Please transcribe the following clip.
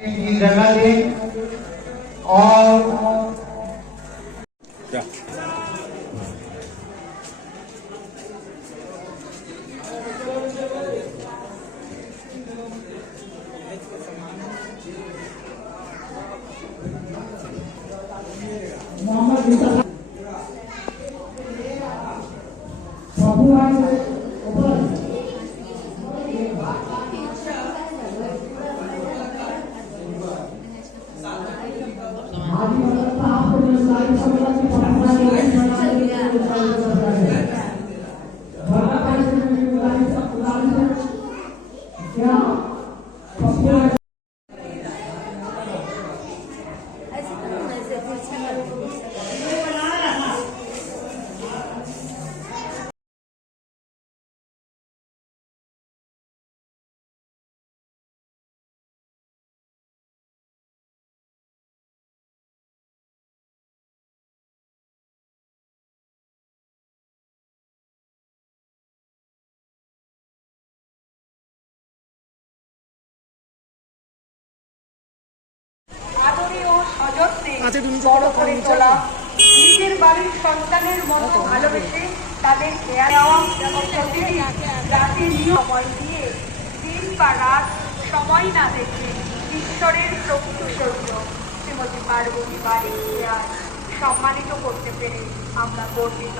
जगह दें और বড় করে তোলা, নিজের বাড়ির সন্তানের মতো ভালোবেসে তাদের খেয়াল নেওয়া এবং প্রতিদিন রাতে সময় দিয়ে দিন বা রাত সময় না দেখে ঈশ্বরের প্রকৃত সত্য শ্রীমতী পার্বতী বাড়ি সম্মানিত করতে পেরে আমরা গর্বিত।